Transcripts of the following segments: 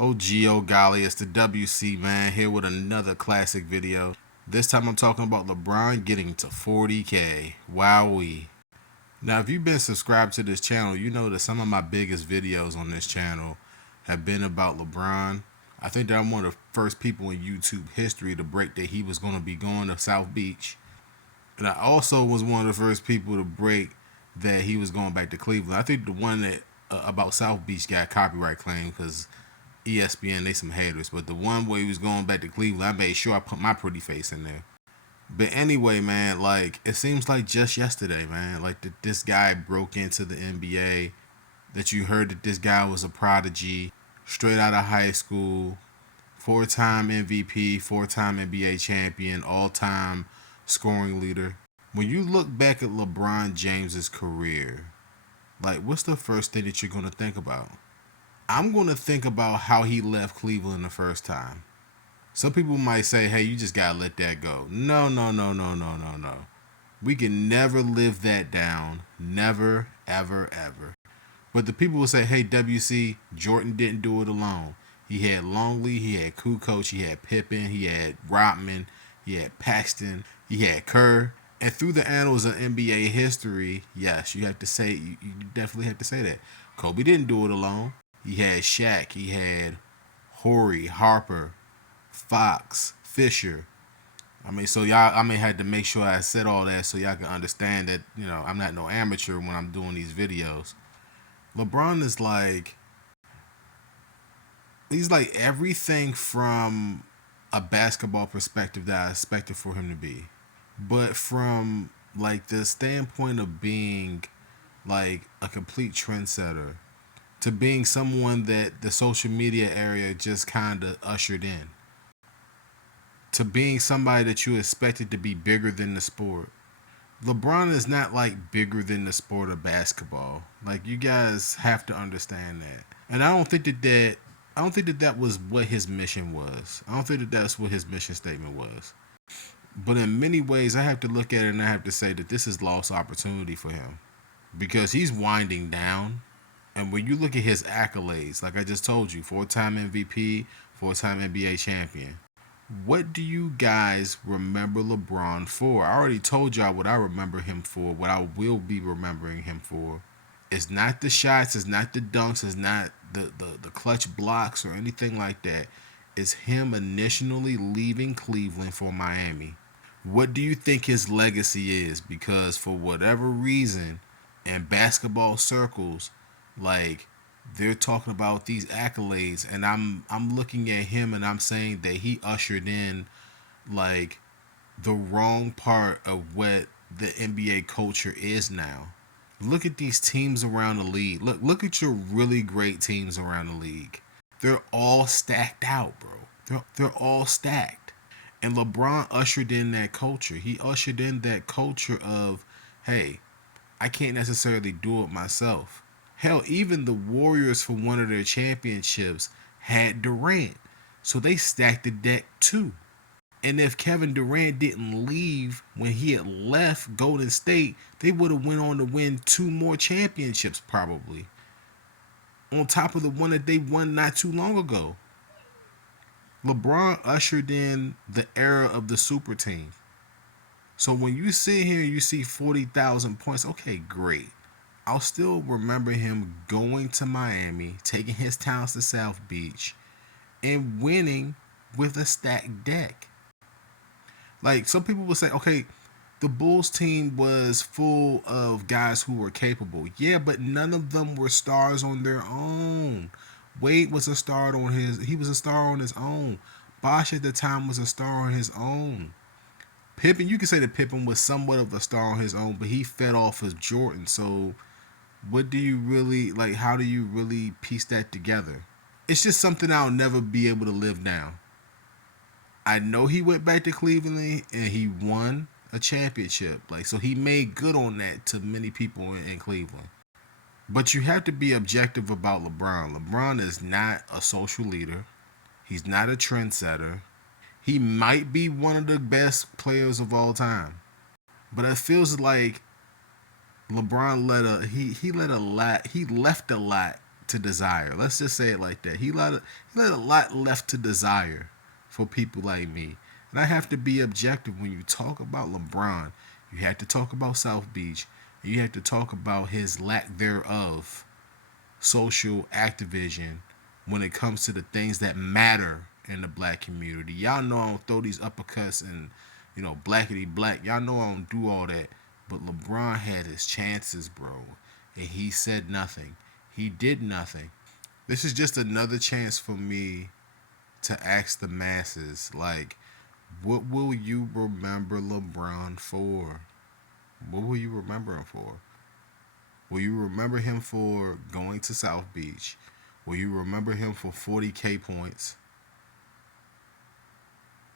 Oh gee, oh golly, it's the WC man here with another classic video. This time I'm talking about LeBron getting to 40K. Wowee. Now if you've been subscribed to this channel, you know that some of my biggest videos on this channel have been about LeBron. I think that I'm one of the first people in YouTube history to break that he was going to be going to South Beach. And I also was one of the first people to break that he was going back to Cleveland. I think the one that about South Beach got copyright claim because ESPN, they some haters. But the one where he was going back to Cleveland, I made sure I put my pretty face in there. But anyway, man, like it seems like just yesterday, man, like that this guy broke into the NBA. That you heard that this guy was a prodigy, straight out of high school, four-time MVP, four-time NBA champion, all-time scoring leader. When you look back at LeBron James's career, like what's the first thing that you're gonna think about? I'm gonna think about how he left Cleveland the first time. Some people might say, hey, you just gotta let that go. No, no, no, no, no, no, no. We can never live that down. Never, ever, ever. But the people will say, hey, WC, Jordan didn't do it alone. He had Longley, he had Kukoc, he had Pippen, he had Rodman, he had Paxton, he had Kerr. And through the annals of NBA history, yes, you have to say, you definitely have to say that. Kobe didn't do it alone. He had Shaq, he had Horry, Harper, Fox, Fisher. So y'all, had to make sure I said all that so y'all can understand that, I'm not no amateur when I'm doing these videos. LeBron is he's like everything from a basketball perspective that I expected for him to be. But from like the standpoint of being like a complete trendsetter to being someone that the social media area just kind of ushered in to being somebody that you expected to be bigger than the sport. LeBron is not like bigger than the sport of basketball. Like you guys have to understand that. And I don't think that that was what his mission was. I don't think that that's what his mission statement was. But in many ways, I have to look at it and I have to say that this is lost opportunity for him because he's winding down. And when you look at his accolades, like I just told you, four-time MVP, four-time NBA champion. What do you guys remember LeBron for? I already told y'all what I remember him for, what I will be remembering him for. It's not the shots, it's not the dunks, it's not the clutch blocks or anything like that. It's him initially leaving Cleveland for Miami. What do you think his legacy is? Because for whatever reason, in basketball circles, like they're talking about these accolades, and I'm looking at him and I'm saying that he ushered in like the wrong part of what the NBA culture is now. Look at these teams around the league. Look at your really great teams around the league. They're all stacked out, bro. They're all stacked. And LeBron ushered in that culture. He ushered in that culture of, hey, I can't necessarily do it myself. Hell, even the Warriors for one of their championships had Durant. So they stacked the deck too. And if Kevin Durant didn't leave when he had left Golden State, they would have went on to win two more championships probably. On top of the one that they won not too long ago. LeBron ushered in the era of the super team. So when you sit here and you see 40,000 points, okay, great. I'll still remember him going to Miami, taking his talents to South Beach, and winning with a stacked deck. Like some people will say, okay, the Bulls team was full of guys who were capable. Yeah, but none of them were stars on their own. Wade was a star on he was a star on his own. Bosh at the time was a star on his own. Pippen, you can say that Pippen was somewhat of a star on his own, but he fed off of Jordan. So what do you really like? How do you really piece that together? It's just something I'll never be able to live down. I know he went back to Cleveland and he won a championship. Like so he made good on that to many people in Cleveland. But you have to be objective about LeBron. LeBron is not a social leader. He's not a trendsetter. He might be one of the best players of all time. But it feels like LeBron he left a lot to desire. Let's just say it like that. He let a lot left to desire for people like me. And I have to be objective when you talk about LeBron. You have to talk about South Beach. You have to talk about his lack thereof social activism when it comes to the things that matter in the black community. Y'all know I don't throw these uppercuts and, blackity black. Y'all know I don't do all that. But LeBron had his chances, bro. And he said nothing. He did nothing. This is just another chance for me to ask the masses, like, what will you remember LeBron for? What will you remember him for? Will you remember him for going to South Beach? Will you remember him for 40K points?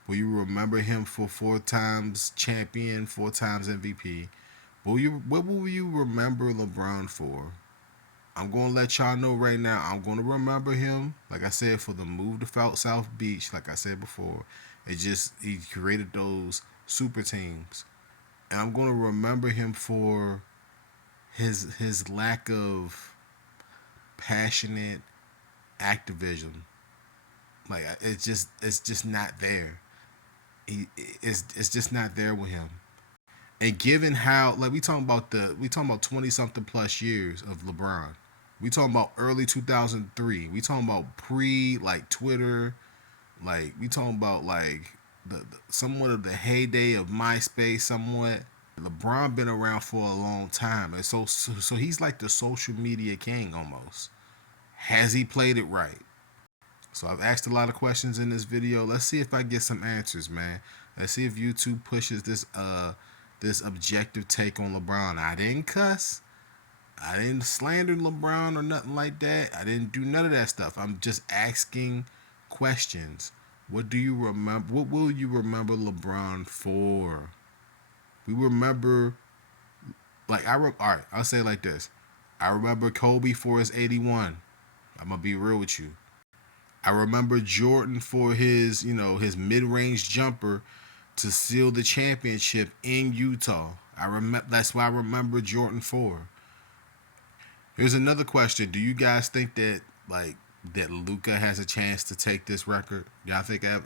Will you remember him for 4 times champion, 4 times MVP? What will you remember LeBron for? I'm going to let y'all know right now. I'm going to remember him, like I said, for the move to South Beach, like I said before. He created those super teams. And I'm going to remember him for his lack of passionate activism. Like it's just not there. It's just not there with him. And given how, like, we talking about 20 something plus years of LeBron. We talking about early 2003. We talking about pre, like, Twitter. Like, we talking about, like, the somewhat of the heyday of MySpace. Somewhat. LeBron been around for a long time, and so he's like the social media king almost. Has he played it right? So I've asked a lot of questions in this video. Let's see if I get some answers, man. Let's see if YouTube pushes this objective take on LeBron. I didn't cuss. I didn't slander LeBron or nothing like that. I didn't do none of that stuff. I'm just asking questions. What do you remember? What will you remember LeBron for? We remember, like, all right, I'll say it like this. I remember Kobe for his 81. I'm going to be real with you. I remember Jordan for his mid-range jumper to seal the championship in Utah. That's why I remember Jordan for. Here's another question. Do you guys think that Luka has a chance to take this record? Y'all think I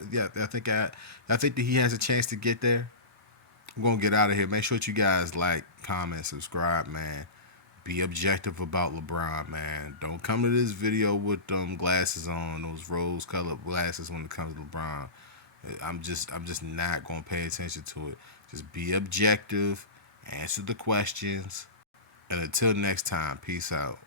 think that he has a chance to get there? I'm gonna get out of here. Make sure that you guys like, comment, subscribe, man. Be objective about LeBron, man. Don't come to this video with them glasses on, those rose-colored glasses when it comes to LeBron. I'm just not gonna pay attention to it. Just be objective, answer the questions, and until next time, peace out.